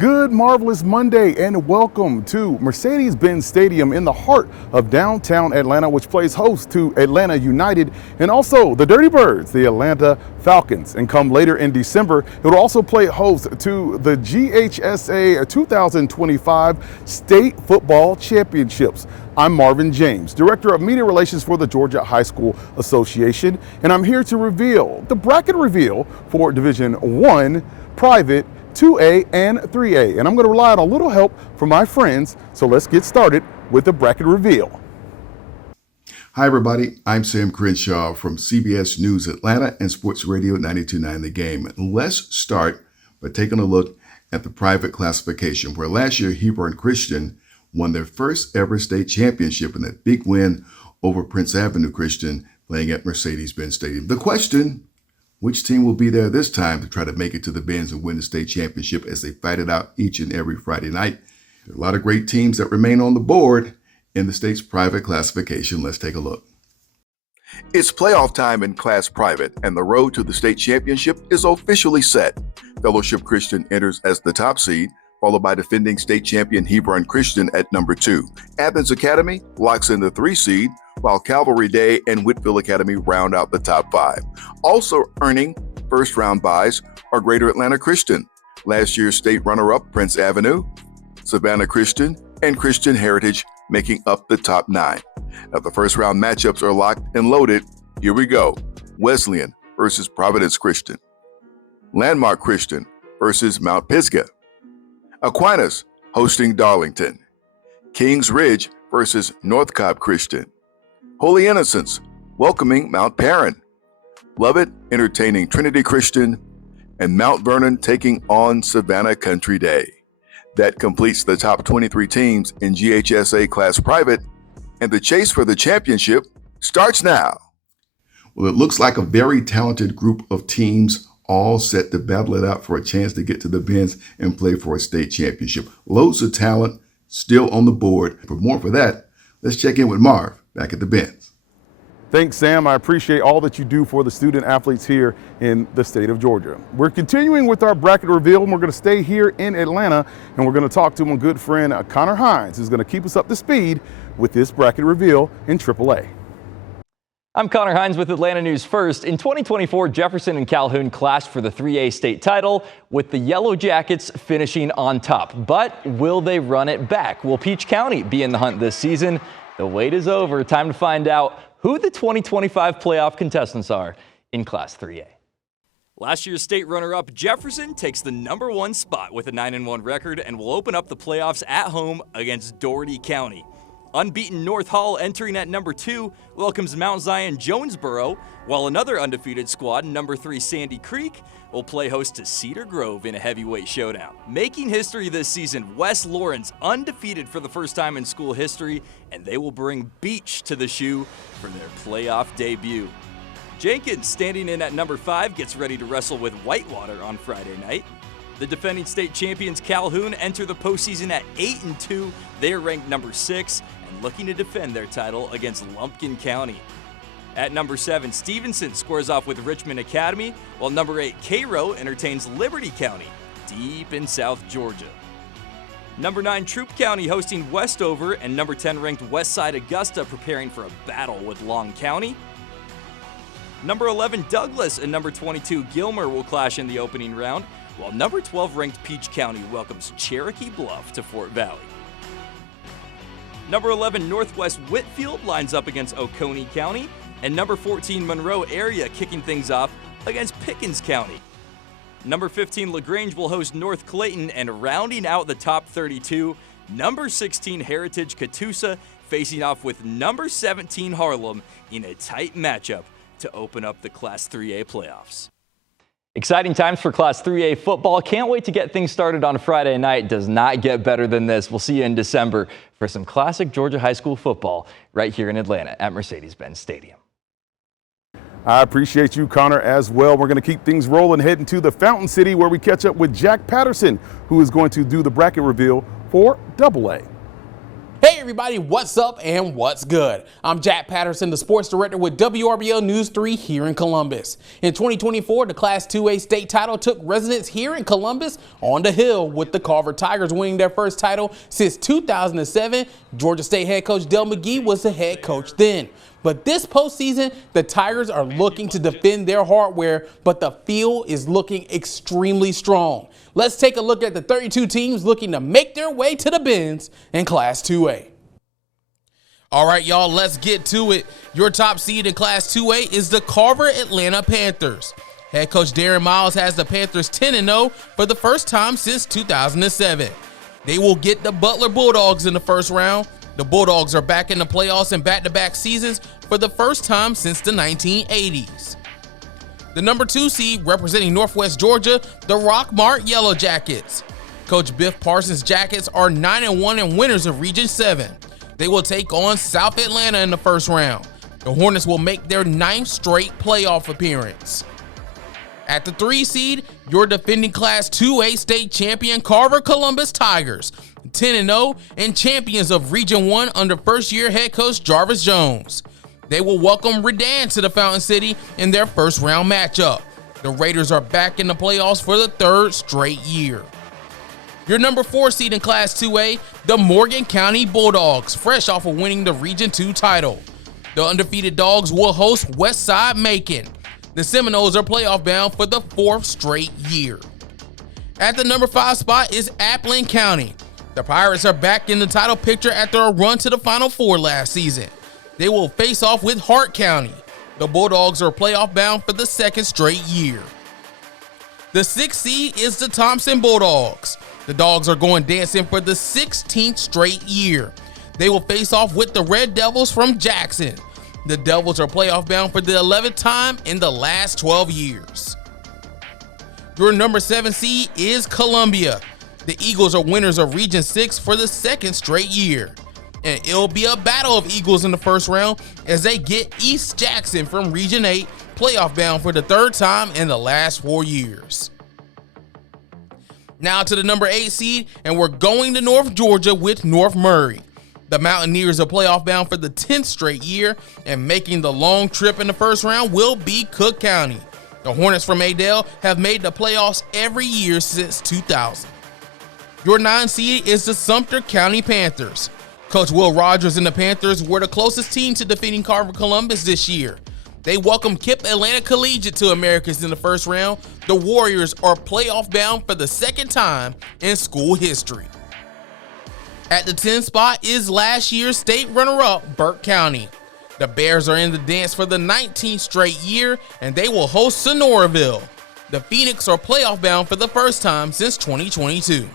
Good marvelous Monday and welcome to Mercedes Benz Stadium in the heart of downtown Atlanta, which plays host to Atlanta United and also the Dirty Birds, the Atlanta Falcons. And come later in December, it will also play host to the GHSA 2025 State Football Championships. I'm Marvin James, Director of Media Relations for the Georgia High School Association, and I'm here to reveal the bracket reveal for Division I, Private, 2A and 3A, and I'm going to rely on a little help from my friends, so let's get started with the bracket reveal. Hi everybody, I'm Sam Crenshaw from CBS News Atlanta and Sports Radio 92.9 The Game. Let's start by taking a look at the private classification, where last year Hebron Christian won their first ever state championship in that big win over Prince Avenue Christian playing at Mercedes Benz Stadium. The question: which team will be there this time to try to make it to the Benz and win the state championship as they fight it out each and every Friday night? There are a lot of great teams that remain on the board in the state's private classification. Let's take a look. It's playoff time in Class Private, and the road to the state championship is officially set. Fellowship Christian enters as the top seed, followed by defending state champion Hebron Christian at number 2. Athens Academy locks in the 3 seed, while Calvary Day and Whitfield Academy round out the top 5. Also earning first-round byes are Greater Atlanta Christian, last year's state runner-up Prince Avenue, Savannah Christian, and Christian Heritage making up the top 9. Now the first-round matchups are locked and loaded. Here we go. Wesleyan versus Providence Christian. Landmark Christian versus Mount Pisgah. Aquinas hosting Darlington. Kings Ridge versus North Cobb Christian. Holy Innocents welcoming Mount Perrin. Lovett entertaining Trinity Christian, and Mount Vernon taking on Savannah Country Day. That completes the top 23 teams in GHSA Class Private, and the chase for the championship starts now. Well, it looks like a very talented group of teams all set to battle it out for a chance to get to the Benz and play for a state championship. Loads of talent still on the board. For more for that, let's check in with Marv back at the Benz. Thanks, Sam. I appreciate all that you do for the student athletes here in the state of Georgia. We're continuing with our bracket reveal, and we're going to stay here in Atlanta, and we're going to talk to my good friend Connor Hines, who's going to keep us up to speed with this bracket reveal in AAA. I'm Connor Hines with Atlanta News First. In 2024, Jefferson and Calhoun clashed for the 3A state title, with the Yellow Jackets finishing on top. But will they run it back? Will Peach County be in the hunt this season? The wait is over. Time to find out who the 2025 playoff contestants are in Class 3A. Last year's state runner-up Jefferson takes the number 1 spot with a 9-1 record and will open up the playoffs at home against Dougherty County. Unbeaten North Hall, entering at number 2, welcomes Mount Zion Jonesboro, while another undefeated squad, number 3 Sandy Creek, will play host to Cedar Grove in a heavyweight showdown. Making history this season, West Lawrence undefeated for the first time in school history, and they will bring Beach to the shoe for their playoff debut. Jenkins, standing in at number 5, gets ready to wrestle with Whitewater on Friday night. The defending state champions Calhoun enter the postseason at 8-2. They are ranked number 6 and looking to defend their title against Lumpkin County. At number 7, Stevenson squares off with Richmond Academy, while number 8, Cairo, entertains Liberty County, deep in South Georgia. Number 9, Troup County hosting Westover, and number 10 ranked Westside Augusta preparing for a battle with Long County. Number 11, Douglas, and number 22, Gilmer will clash in the opening round, while number 12 ranked Peach County welcomes Cherokee Bluff to Fort Valley. Number 11, Northwest Whitfield lines up against Oconee County, and number 14, Monroe Area kicking things off against Pickens County. Number 15, LaGrange will host North Clayton, and rounding out the top 32, number 16, Heritage Catoosa facing off with number 17, Harlem in a tight matchup to open up the Class 3A playoffs. Exciting times for Class 3A football. Can't wait to get things started on Friday night. Does not get better than this. We'll see you in December for some classic Georgia high school football right here in Atlanta at Mercedes Benz Stadium. I appreciate you, Connor, as well. We're going to keep things rolling, heading to the Fountain City, where we catch up with Jack Patterson, who is going to do the bracket reveal for AA. Hey everybody, what's up and what's good? I'm Jack Patterson, the sports director with WRBL News 3 here in Columbus. In 2024, the Class 2A state title took residents here in Columbus on the hill, with the Carver Tigers winning their first title since 2007. Georgia State head coach Dell McGee was the head coach then. But this postseason, the Tigers are looking to defend their hardware, but the field is looking extremely strong. Let's take a look at the 32 teams looking to make their way to the Benz in Class 2A. All right, y'all, let's get to it. Your top seed in Class 2A is the Carver Atlanta Panthers. Head coach Darren Miles has the Panthers 10-0 for the first time since 2007. They will get the Butler Bulldogs in the first round. The Bulldogs are back in the playoffs in back-to-back seasons for the first time since the 1980s. The number 2 seed, representing Northwest Georgia, the Rockmart Yellow Jackets. Coach Biff Parsons' Jackets are 9-1 and winners of Region 7. They will take on South Atlanta in the first round. The Hornets will make their 9th straight playoff appearance. At the 3 seed, your defending Class 2A state champion Carver Columbus Tigers, 10-0 and champions of Region 1 under first-year head coach Jarvis Jones. They will welcome Redan to the Fountain City in their first round matchup. The Raiders are back in the playoffs for the 3rd straight year. Your number 4 seed in Class 2A, the Morgan County Bulldogs, fresh off of winning the Region 2 title. The undefeated Dogs will host Westside Macon. The Seminoles are playoff bound for the 4th straight year. At the number 5 spot is Appling County. The Pirates are back in the title picture after a run to the Final Four last season. They will face off with Hart County. The Bulldogs are playoff bound for the 2nd straight year. The 6th seed is the Thompson Bulldogs. The Dogs are going dancing for the 16th straight year. They will face off with the Red Devils from Jackson. The Devils are playoff bound for the 11th time in the last 12 years. Your number 7 seed is Columbia. The Eagles are winners of Region 6 for the 2nd straight year. And it'll be a battle of Eagles in the first round as they get East Jackson from Region 8, playoff bound for the 3rd time in the last 4 years. Now to the number 8 seed, and we're going to North Georgia with North Murray. The Mountaineers are playoff bound for the 10th straight year, and making the long trip in the first round will be Cook County. The Hornets from Adel have made the playoffs every year since 2000. Your 9 seed is the Sumter County Panthers. Coach Will Rogers and the Panthers were the closest team to defeating Carver Columbus this year. They welcome KIPP Atlanta Collegiate to Americas in the first round. The Warriors are playoff bound for the 2nd time in school history. At the 10th spot is last year's state runner-up Burke County. The Bears are in the dance for the 19th straight year, and they will host Sonoraville. The Phoenix are playoff bound for the first time since 2022.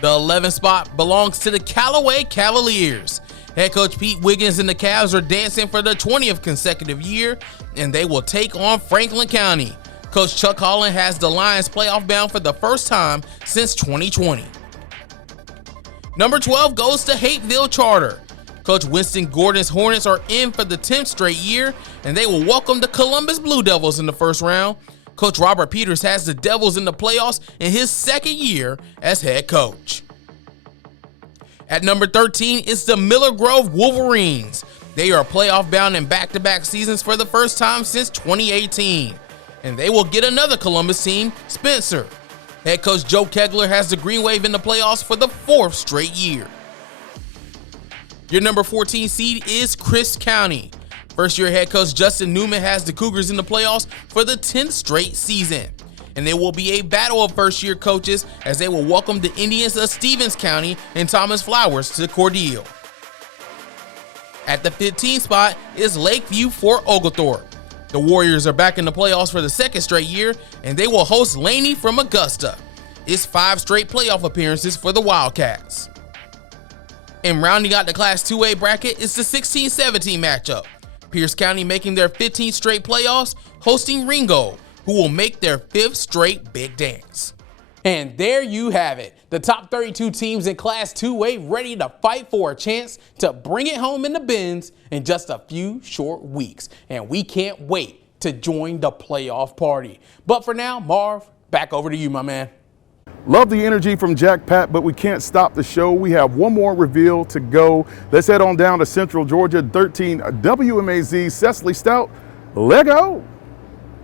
The 11th spot belongs to the Callaway Cavaliers. Head coach Pete Wiggins and the Cavs are dancing for the 20th consecutive year, and they will take on Franklin County. Coach Chuck Holland has the Lions playoff bound for the first time since 2020. Number 12 goes to Hateville Charter. Coach Winston Gordon's Hornets are in for the 10th straight year, and they will welcome the Columbus Blue Devils in the first round. Coach Robert Peters has the Devils in the playoffs in his 2nd year as head coach. At number 13 is the Miller Grove Wolverines. They are playoff bound in back-to-back seasons for the first time since 2018. And they will get another Columbus team, Spencer. Head coach Joe Kegler has the Green Wave in the playoffs for the 4th straight year. Your number 14 seed is Crisp County. First-year head coach Justin Newman has the Cougars in the playoffs for the 10th straight season. And there will be a battle of first-year coaches as they will welcome the Indians of Stevens County and Thomas Flowers to Cordele. At the 15th spot is Lakeview Fort Oglethorpe. The Warriors are back in the playoffs for the 2nd straight year, and they will host Laney from Augusta. It's 5 straight playoff appearances for the Wildcats. And rounding out the Class 2A bracket is the 16-17 matchup. Pierce County making their 15th straight playoffs, hosting Ringo, who will make their 5th straight big dance. And there you have it. The top 32 teams in Class 2A ready to fight for a chance to bring it home in the Benz in just a few short weeks. And we can't wait to join the playoff party. But for now, Marv, back over to you, my man. Love the energy from Jack Pat, but we can't stop the show. We have one more reveal to go. Let's head on down to Central Georgia, 13 WMAZ, Cecily Stoute. Let go.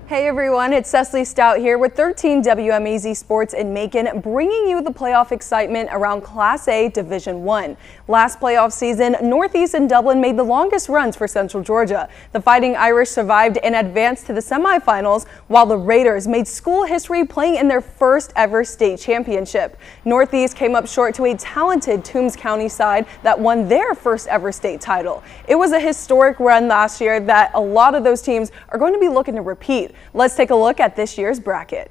Hey everyone, it's Cecily Stoute here with 13 WMAZ Sports in Macon, bringing you the playoff excitement around Class A Division I. Last playoff season, Northeast and Dublin made the longest runs for Central Georgia. The Fighting Irish survived and advanced to the semifinals, while the Raiders made school history playing in their first ever state championship. Northeast came up short to a talented Toombs County side that won their first ever state title. It was a historic run last year that a lot of those teams are going to be looking to repeat. Let's take a look at this year's bracket.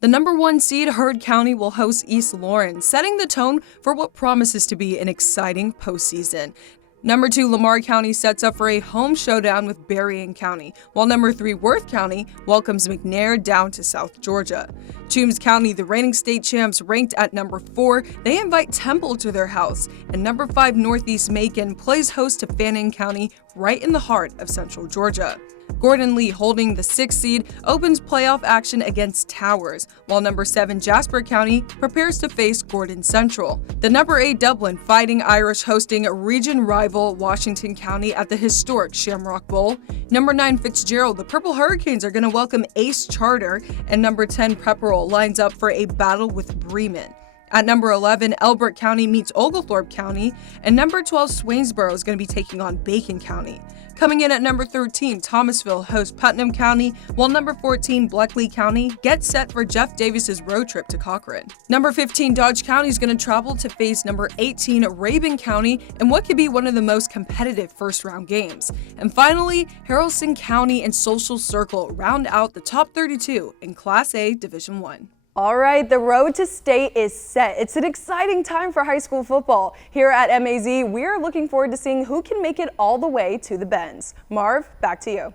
The number 1 seed, Heard County, will host East Lawrence, setting the tone for what promises to be an exciting postseason. Number 2, Lamar County sets up for a home showdown with Berrien County, while number 3, Worth County, welcomes McNair down to South Georgia. Toombs County, the reigning state champs, ranked at number 4, they invite Temple to their house, and number 5, Northeast Macon, plays host to Fannin County, right in the heart of Central Georgia. Gordon Lee, holding the 6th seed, opens playoff action against Towers, while number 7 Jasper County prepares to face Gordon Central. The number 8 Dublin Fighting Irish hosting region rival Washington County at the historic Shamrock Bowl. Number 9 Fitzgerald, the Purple Hurricanes, are going to welcome Ace Charter, and number 10 Pepperell lines up for a battle with Bremen. At number 11, Elbert County meets Oglethorpe County, and number 12 Swainsboro is going to be taking on Bacon County. Coming in at number 13, Thomasville hosts Putnam County, while number 14, Bleckley County, gets set for Jeff Davis's road trip to Cochrane. Number 15, Dodge County is going to travel to face number 18, Rabun County, in what could be one of the most competitive first-round games. And finally, Haralson County and Social Circle round out the top 32 in Class A Division I. All right, the road to state is set. It's an exciting time for high school football. Here at MAZ, we're looking forward to seeing who can make it all the way to the Benz. Marv, back to you.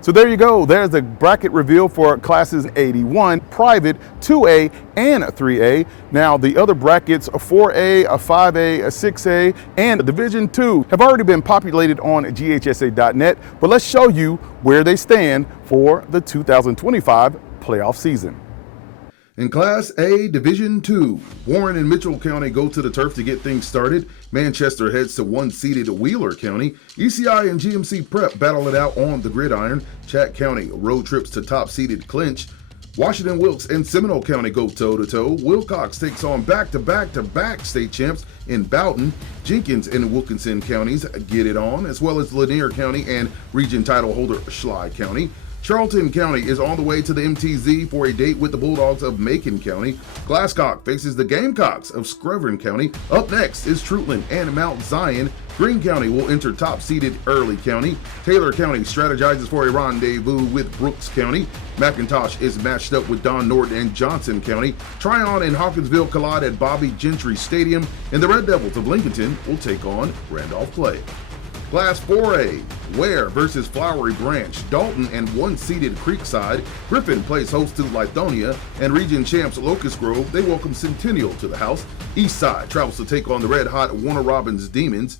So there you go. There's the bracket reveal for classes 81, private, 2A, and 3A. Now, the other brackets, a 4A, a 5A, a 6A, and a Division II have already been populated on GHSA.net, but let's show you where they stand for the 2025 playoff season. In Class A, Division II, Warren and Mitchell County go to the turf to get things started. Manchester heads to 1-seeded Wheeler County. ECI and GMC Prep battle it out on the gridiron. Chat County road trips to top-seeded Clinch. Washington Wilkes and Seminole County go toe-to-toe. Wilcox takes on back-to-back-to-back state champs in Boughton. Jenkins and Wilkinson counties get it on, as well as Lanier County and region title holder Schley County. Charlton County is on the way to the MTZ for a date with the Bulldogs of Macon County. Glasscock faces the Gamecocks of Screven County. Up next is Trutland and Mount Zion. Greene County will enter top-seeded Early County. Taylor County strategizes for a rendezvous with Brooks County. McIntosh is matched up with Don Norton and Johnson County. Tryon and Hawkinsville collide at Bobby Gentry Stadium, and the Red Devils of Lincolnton will take on Randolph Clay. Class 4A, Ware versus Flowery Branch, Dalton and 1-seeded Creekside. Griffin plays host to Lithonia, and region champs Locust Grove, they welcome Centennial to the house. Eastside travels to take on the red-hot Warner Robins Demons.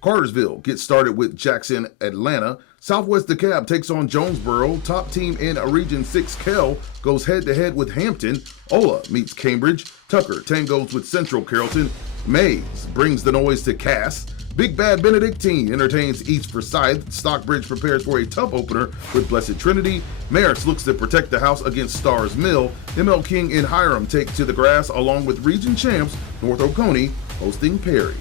Cartersville gets started with Jackson Atlanta. Southwest DeKalb takes on Jonesboro. Top team in Region 6 Kell goes head-to-head with Hampton. Ola meets Cambridge. Tucker tangos with Central Carrollton. Mays brings the noise to Cass. Big Bad Benedictine entertains East Forsyth. Stockbridge prepares for a tough opener with Blessed Trinity. Marist looks to protect the house against Stars Mill. ML King and Hiram take to the grass along with region champs North Oconee hosting Perry.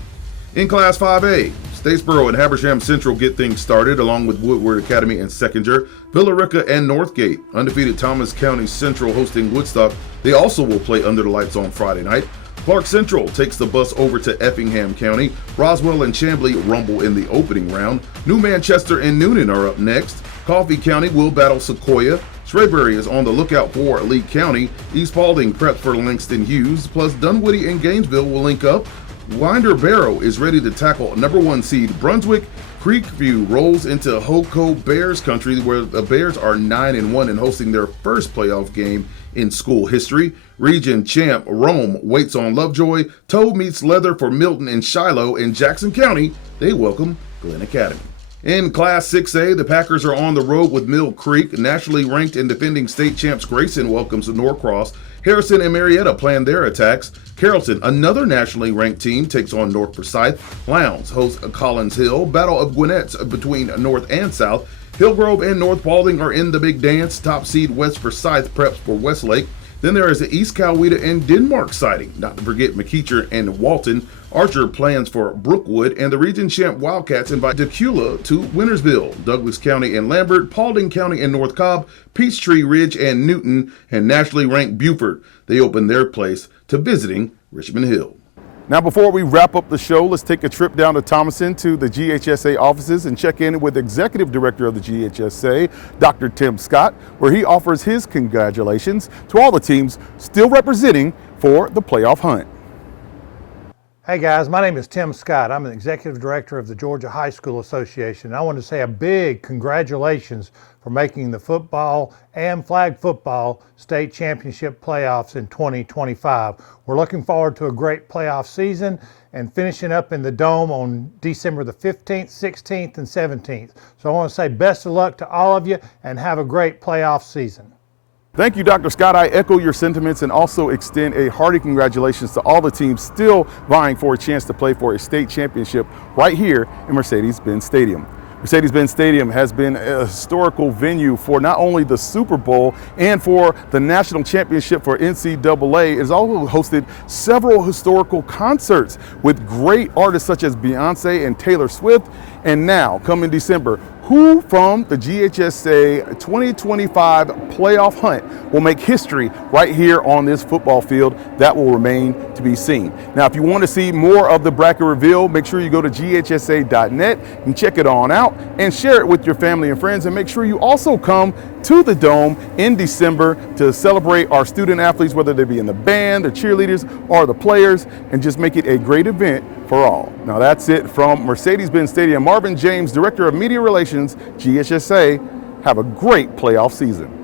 In Class 5A, Statesboro and Habersham Central get things started along with Woodward Academy and Seconder. Villarica and Northgate, undefeated Thomas County Central hosting Woodstock. They also will play under the lights on Friday night. Clark Central takes the bus over to Effingham County. Roswell and Chamblee rumble in the opening round. New Manchester and Noonan are up next. Coffee County will battle Sequoia. Shrewsbury is on the lookout for Lee County. East Paulding preps for Langston Hughes, plus Dunwoody and Gainesville will link up. Winder Barrow is ready to tackle number 1 seed Brunswick. Creekview rolls into Hoco Bears country, where the Bears are 9-1 and hosting their first playoff game in school history. Region champ Rome waits on Lovejoy. Toe meets leather for Milton and Shiloh. In Jackson County, they welcome Glen Academy. In Class 6A, the Packers are on the road with Mill Creek. Nationally ranked and defending state champs Grayson welcomes Norcross. Harrison and Marietta plan their attacks. Carrollton, another nationally ranked team, takes on North Forsyth. Lowndes hosts Collins Hill. Battle of Gwinnett's between North and South. Hillgrove and North Paulding are in the big dance. Top seed West Forsyth preps for Westlake. Then there is the East Coweta and Denmark sighting. Not to forget McEacher and Walton. Archer plans for Brookwood, and the region champ Wildcats invite Decula to Wintersville. Douglas County and Lambert, Paulding County and North Cobb, Peachtree Ridge and Newton, and nationally ranked Beaufort. They open their place to visiting Richmond Hill. Now, before we wrap up the show, let's take a trip down to Thomaston to the GHSA offices and check in with Executive Director of the GHSA, Dr. Tim Scott, where he offers his congratulations to all the teams still representing for the playoff hunt. Hey guys, my name is Tim Scott. I'm the Executive Director of the Georgia High School Association. I want to say a big congratulations for making the football and flag football state championship playoffs in 2025. We're looking forward to a great playoff season and finishing up in the Dome on December the 15th, 16th, and 17th. So I want to say best of luck to all of you and have a great playoff season. Thank you, Dr. Scott. I echo your sentiments and also extend a hearty congratulations to all the teams still vying for a chance to play for a state championship right here in Mercedes Benz Stadium. Mercedes Benz Stadium has been a historical venue for not only the Super Bowl and for the national championship for NCAA. It has also hosted several historical concerts with great artists such as Beyonce and Taylor Swift. And now, coming December, who from the GHSA 2025 playoff hunt will make history right here on this football field? That will remain to be seen. Now, if you want to see more of the bracket reveal, make sure you go to ghsa.net and check it on out and share it with your family and friends. And make sure you also come to the Dome in December to celebrate our student athletes, whether they be in the band, the cheerleaders, or the players, and just make it a great event for all. Now that's it from Mercedes Benz Stadium. Marvin James, Director of Media Relations, GHSA. Have a great playoff season.